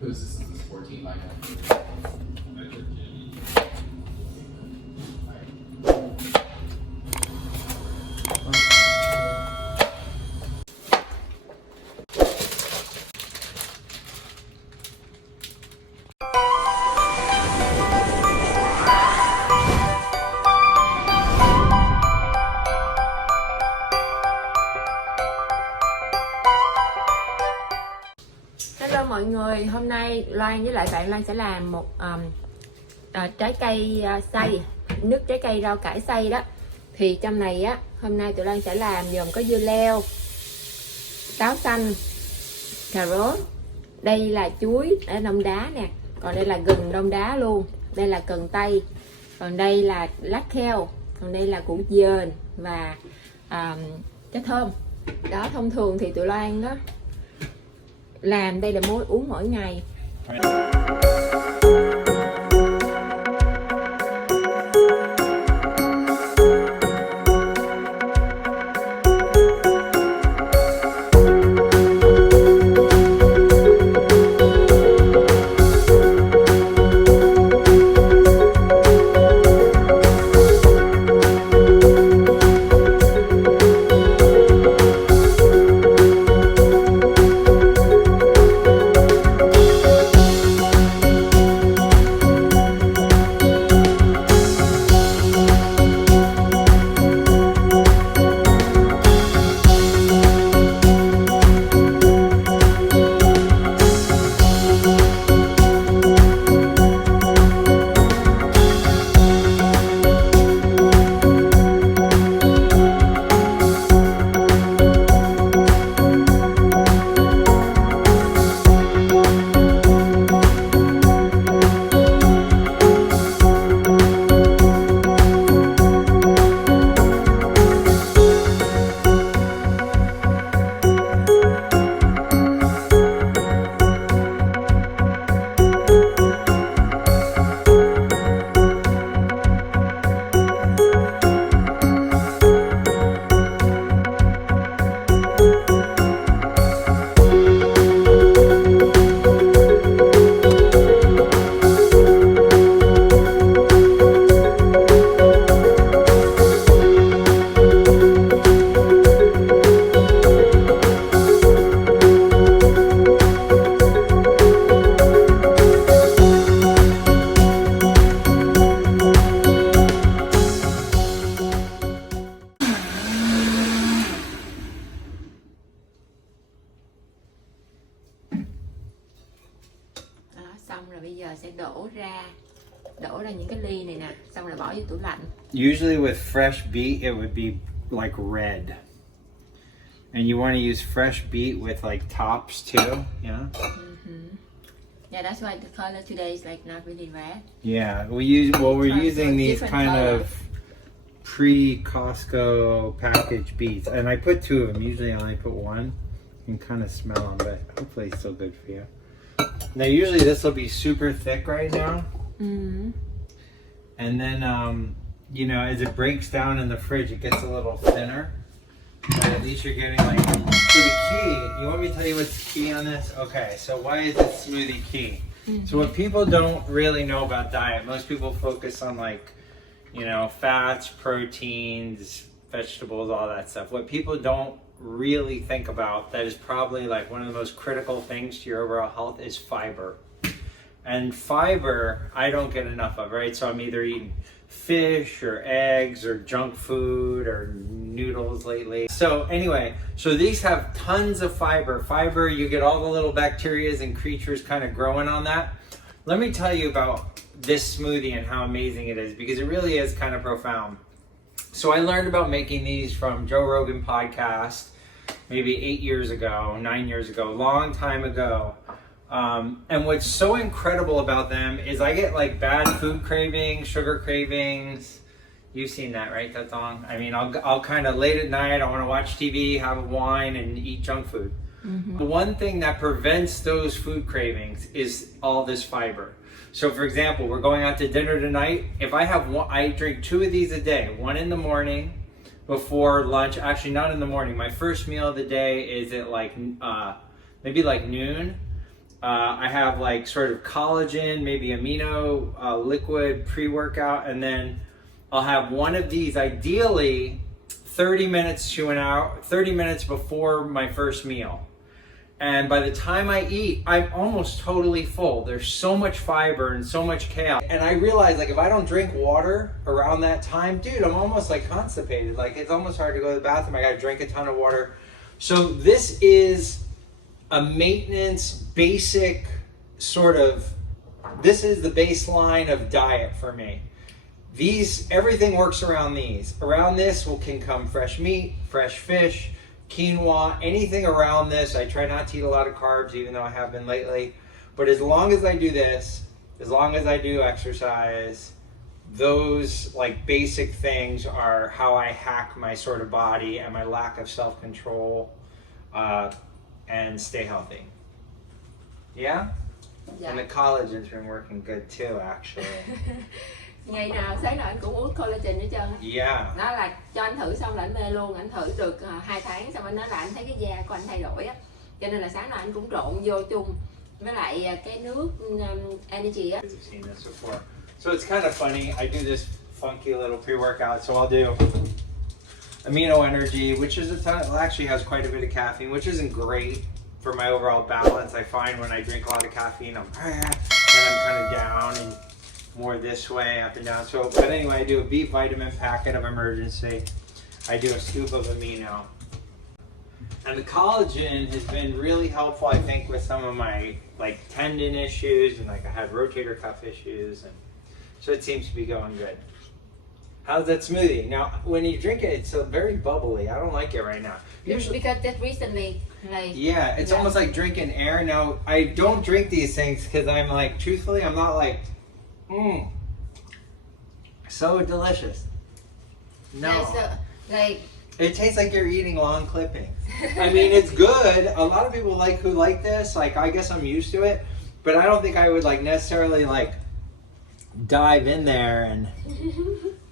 Who's this? Is this 14 by 9? Hello mọi người, hôm nay Loan với lại bạn Loan sẽ làm một trái cây xay, nước trái cây rau cải xay đó. Thì trong này á, hôm nay tụi Loan sẽ làm gồm có dưa leo, táo xanh, cà rốt. Đây là chuối ở đông đá nè, còn đây là gừng đông đá luôn. Đây là cần tây, còn đây là lá keo, còn đây là củ dền và trái thơm. Đó, thông thường thì tụi Loan đó làm đây là muối uống mỗi ngày. Xong rồi bây giờ sẽ đổ ra những cái ly này nè, xong rồi bỏ vô tủ lạnh. Usually with fresh beet it would be like red. And you want to use fresh beet with like tops too, yeah? Yeah, that's why the color today is like not really red. Yeah, we're using these kind color. of pre-Costco packaged beets. And I put 2 of them. Usually I only put 1. You can kind of smell them, but hopefully it's still good for you. Now usually this will be super thick right now. And then, you know, as it breaks down in the fridge, it gets a little thinner. But at least you're getting like, so the key, you want me to tell you what's the key on this? Okay, so why is this smoothie key? So what people don't really know about diet, most people focus on like, you know, fats, proteins, vegetables, all that stuff. What people don't really think about that is probably like one of the most critical things to your overall health is fiber. And fiber I don't get enough of, right? So I'm either eating fish or eggs or junk food or noodles lately. So anyway, so these have tons of fiber. Fiber, you get all the little bacteria and creatures kind of growing on that. Let me tell you about this smoothie and how amazing it is, because it really is kind of profound. So I learned about making these from Joe Rogan podcast maybe 8 years ago, 9 years ago, long time ago. And what's so incredible about them is I get like bad food cravings, sugar cravings. You've seen that, right? That's on. I mean, I'll kind of late at night, I want to watch TV, have a wine, and eat junk food. The one thing that prevents those food cravings is all this fiber. So for example, we're going out to dinner tonight. If I have one, I drink 2 of these a day, one in the morning before lunch. Actually, not in the morning. My first meal of the day is at like maybe like noon. I have like sort of collagen, maybe amino liquid pre-workout, and then I'll have one of these, ideally 30 minutes to an hour, 30 minutes before my first meal. And by the time I eat, I'm almost totally full. There's so much fiber and so much kale. And I realize, like, if I don't drink water around that time, dude, I'm almost like constipated. Like, it's almost hard to go to the bathroom. I gotta drink a ton of water. So this is a maintenance, basic sort of, this is the baseline of diet for me. Everything works around these. Around this can come fresh meat, fresh fish, quinoa, anything around this. I try not to eat a lot of carbs, even though I have been lately. But as long as I do this, as long as I do exercise, those like basic things are how I hack my sort of body and my lack of self-control and stay healthy. Yeah? Dạ. And the collagen's been working good too, actually. Ngày nào sáng nào anh cũng uống collagen hết trơn á. Yeah. Nó là cho anh thử xong là anh mê luôn, anh thử được 2 tháng xong anh nói là anh thấy cái da của anh thay đổi á, cho nên là sáng nào anh cũng trộn vô chung với lại cái nước energy á. I've seen this before. So it's kind of funny. I do this funky little pre-workout. So I'll do amino energy, which is actually has quite a bit of caffeine, which isn't great for my overall balance. I find when I drink a lot of caffeine, I'm kind of down and more this way, up and down. So, but anyway, I do a B vitamin packet of emergency. I do a scoop of amino. And the collagen has been really helpful, I think, with some of my like tendon issues, and like I had rotator cuff issues, and so it seems to be going good. How's that smoothie? Now, when you drink it, it's very bubbly. I don't like it right now. Usually, Because just recently, like yeah, it's almost like drinking air. Now, I don't drink these things because I'm like, truthfully, I'm not like, so delicious. No. Yeah, so, like It tastes like you're eating long clippings. I mean, it's good. A lot of people who like this, like, I guess I'm used to it, but I don't think I would like necessarily like dive in there and,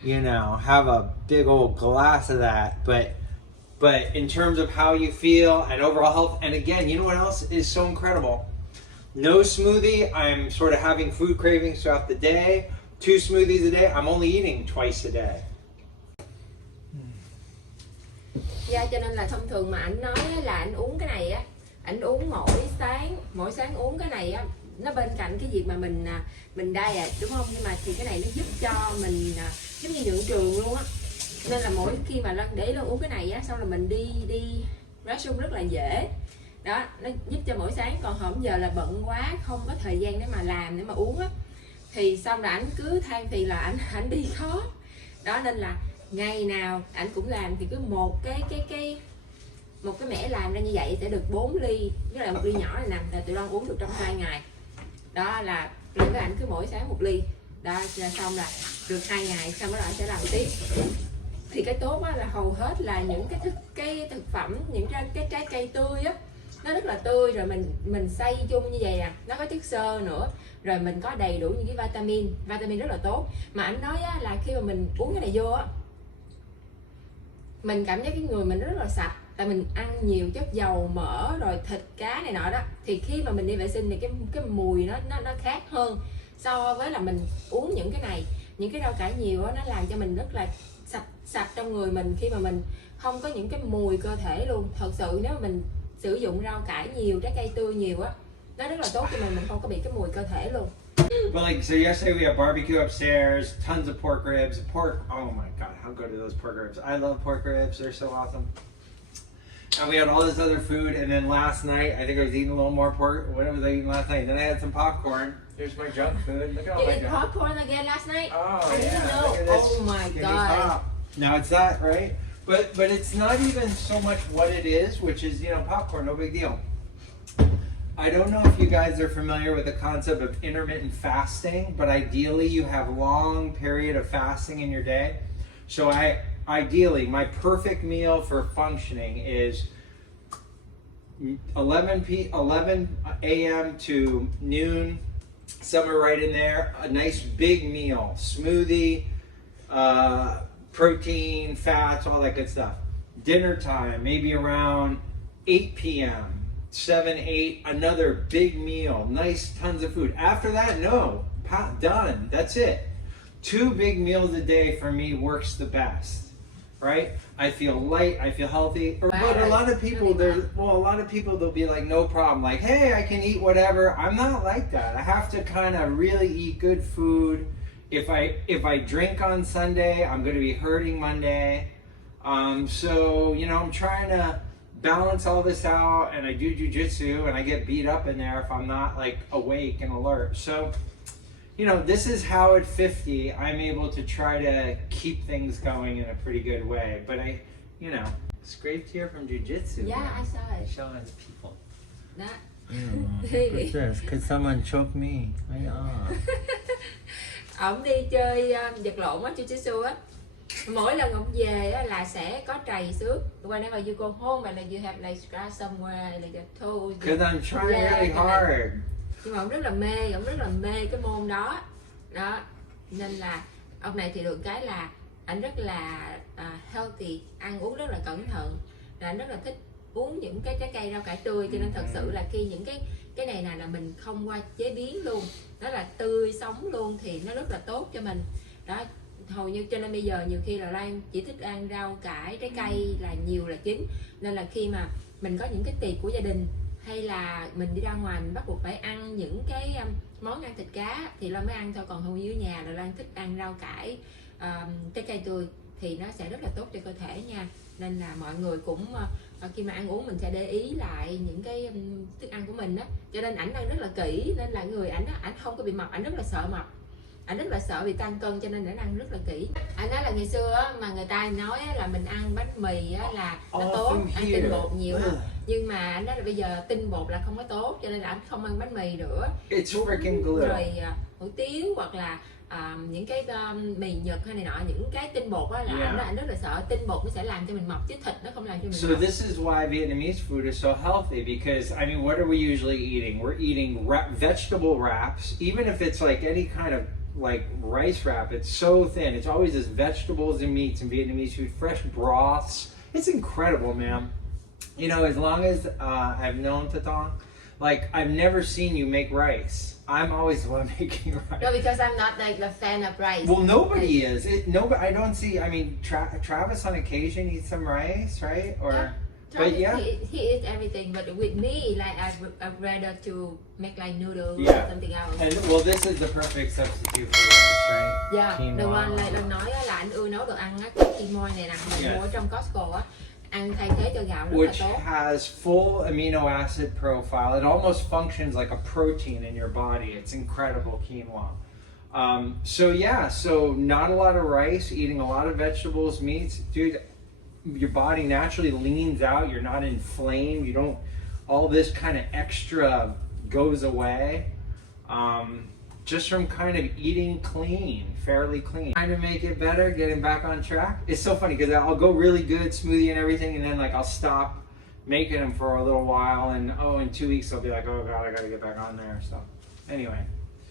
you know, have a big old glass of that. But in terms of how you feel and overall health, and again, you know what else is so incredible? No smoothie, I'm sort of having food cravings throughout the day. 2 smoothies a day, I'm only eating twice a day. Dạ, cho nên là thông thường mà anh nói là anh uống cái này á, anh uống mỗi sáng uống cái này á, nó bên cạnh cái việc mà mình diet đúng không, nhưng mà thì cái này nó giúp cho mình giống như nhuận trường luôn á, nên là mỗi khi mà để nó uống cái này á, xong là mình đi restroom rất là dễ đó, nó giúp cho mỗi sáng. Còn hôm giờ là bận quá không có thời gian để mà làm, để mà uống á, thì xong là anh cứ than thì là anh đi khó đó, nên là ngày nào anh cũng làm, thì cứ một cái mẻ làm ra như vậy sẽ được 4 ly, với lại 1 ly nhỏ này nè, là tụi Loan uống được trong 2 ngày đó, là lên với ảnh cứ mỗi sáng 1 ly đó, xong là được 2 ngày, xong đó anh sẽ làm tiếp. Thì cái tốt á là hầu hết là những cái thực phẩm, những cái trái cây tươi á, nó rất là tươi, rồi mình xay chung như vậy nè, nó có chất xơ nữa, rồi mình có đầy đủ những cái vitamin rất là tốt. Mà anh nói á, là khi mà mình uống cái này vô á, mình cảm giác cái người mình rất là sạch, tại mình ăn nhiều chất dầu mỡ rồi thịt cá này nọ đó, thì khi mà mình đi vệ sinh thì cái mùi nó khác hơn so với là mình uống những cái này, những cái rau cải nhiều á, nó làm cho mình rất là sạch trong người mình, khi mà mình không có những cái mùi cơ thể luôn. Thật sự nếu mà mình sử dụng rau cải nhiều, trái cây tươi nhiều á, nó rất là tốt cho mình không có bị cái mùi cơ thể luôn. But like, so yesterday we had barbecue upstairs, tons of pork ribs. Oh my God, how good are those pork ribs? I love pork ribs, they're so awesome. And we had all this other food, and then last night, I think I was eating a little more pork. What was I eating last night? Then I had some popcorn. Here's my junk food. Look at all You my ate junk. popcorn again last night? Oh, I didn't yeah, know. look at this. Oh my Skinny God. pop. Now it's that, right? But it's not even so much what it is, which is, you know, popcorn, no big deal. I don't know if you guys are familiar with the concept of intermittent fasting, but ideally you have a long period of fasting in your day. So ideally, my perfect meal for functioning is 11 a.m. to noon, somewhere right in there, a nice big meal, smoothie, protein, fats, all that good stuff. Dinner time, maybe around 8 p.m. 7, 8, another big meal, nice tons of food. After that, no, done. That's it. 2 big meals a day for me works the best. Right? I feel light, I feel healthy. But a lot of people, they'll be like, no problem. Like, hey, I can eat whatever. I'm not like that. I have to kind of really eat good food. If I drink on Sunday, I'm going to be hurting Monday. So, you know, I'm trying to balance all this out, and I do jujitsu, and I get beat up in there if I'm not like awake and alert. So, you know, this is how at 50 I'm able to try to keep things going in a pretty good way. But I, you know, scraped here from jujitsu. Yeah, I saw it. Show it to people. Đó. What's this? Could someone choke me? Ổng đi chơi vật lộn á, jujitsu á. Mỗi lần ổng về á là sẽ có trầy xước. Whenever you go home and you have like scratch somewhere like your toes. Because I'm trying really hard. Nhưng mà ổng rất là mê cái môn đó. Đó. Nên là ông này thì được cái là anh rất là healthy, ăn uống rất là cẩn thận. Và anh rất là thích uống những cái trái cây rau cải tươi, cho nên thật sự là khi những cái này là mình không qua chế biến luôn, nó là tươi sống luôn thì nó rất là tốt cho mình. Đó, hầu như cho nên bây giờ nhiều khi là Lan chỉ thích ăn rau cải, trái cây là nhiều là chính. Nên là khi mà mình có những cái tiệc của gia đình hay là mình đi ra ngoài mình bắt buộc phải ăn những cái món ăn thịt cá thì Lan mới ăn thôi, còn hầu như ở nhà là Lan thích ăn rau cải, trái cây tươi thì nó sẽ rất là tốt cho cơ thể nha. Nên là mọi người cũng khi mà ăn uống mình sẽ để ý lại những cái thức ăn của mình đó. Cho nên ảnh ăn rất là kỹ, nên là người ảnh không có bị mập, ảnh rất là sợ mập, ảnh rất là sợ bị tăng cân, cho nên ảnh ăn rất là kỹ. Anh nói là ngày xưa á, mà người ta nói là mình ăn bánh mì á, là nó tốt, ăn tinh bột nhiều lắm. Nhưng mà anh nói là bây giờ tinh bột là không có tốt, cho nên là anh không ăn bánh mì nữa. It's freaking glue. Rồi hủ tiếu hoặc là những cái mì Nhật hay này nọ, những cái tinh bột á là anh rất là sợ tinh bột nó sẽ làm cho mình mập chứ thịt nó không làm cho mình So mập. this is why Vietnamese food is so healthy, because I mean, what are we usually eating? We're eating vegetable wraps, even if it's like any kind of like rice wrap, it's so thin. It's always just vegetables and meats in Vietnamese food, fresh broths. It's incredible, man. You know, as long as I've known Tatong, like I've never seen you make rice. I'm always the one making rice. No, because I'm not like the fan of rice. Well, nobody is. Nobody. I don't see. I mean, Travis on occasion eats some rice, right? Or, Yeah. but yeah. He eats everything, but with me, like I'd rather to make like noodles Yeah. or something else. And well, this is the perfect substitute for rice, right? Yeah, Quinoa. the one like Lan nói á, là anh ưa nấu đồ ăn á, cái quinoa này nè, mình Yes. mua ở trong Costco á, ăn thay thế cho gạo rất là Which tốt. has full amino acid profile. It almost functions like a protein in your body. It's incredible, quinoa. So yeah, so not a lot of rice, eating a lot of vegetables, meats. Dude, your body naturally leans out. You're not inflamed. You don't, all this kind of extra goes away. Just from kind of eating clean, fairly clean. Trying to make it better, getting back on track. It's so funny because I'll go really good, smoothie and everything, and then like I'll stop making them for a little while, and in 2 weeks I'll be like, oh god, I gotta get back on there. So anyway.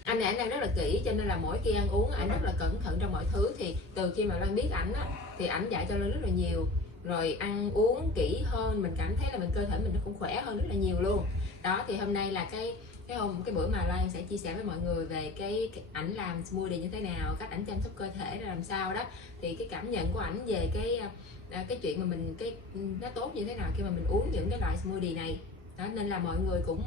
Anh này anh ăn rất là kỹ, cho nên là mỗi khi ăn uống anh rất là cẩn thận trong mọi thứ. Thì từ khi mà Lan biết ảnh á, thì ảnh dạy cho Lan rất là nhiều. Rồi ăn uống kỹ hơn, mình cảm thấy là cơ thể mình nó cũng khỏe hơn rất là nhiều luôn. Đó, thì hôm nay là cái bữa mà Lan sẽ chia sẻ với mọi người về cái ảnh làm smoothie như thế nào, cách ảnh chăm sóc cơ thể ra làm sao đó. Thì cái cảm nhận của ảnh về cái chuyện mà nó tốt như thế nào khi mà mình uống những cái loại smoothie này. Đó, nên là mọi người cũng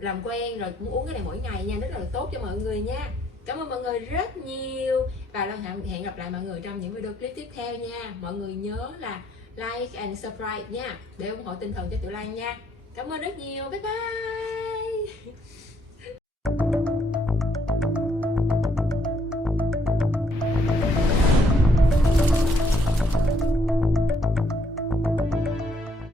làm quen rồi cũng uống cái này mỗi ngày nha, rất là tốt cho mọi người nha. Cảm ơn mọi người rất nhiều và Lan hẹn gặp lại mọi người trong những video clip tiếp theo nha. Mọi người nhớ là like and subscribe nha, để ủng hộ tinh thần cho tụi Lan nha. Cảm ơn rất nhiều, bye bye.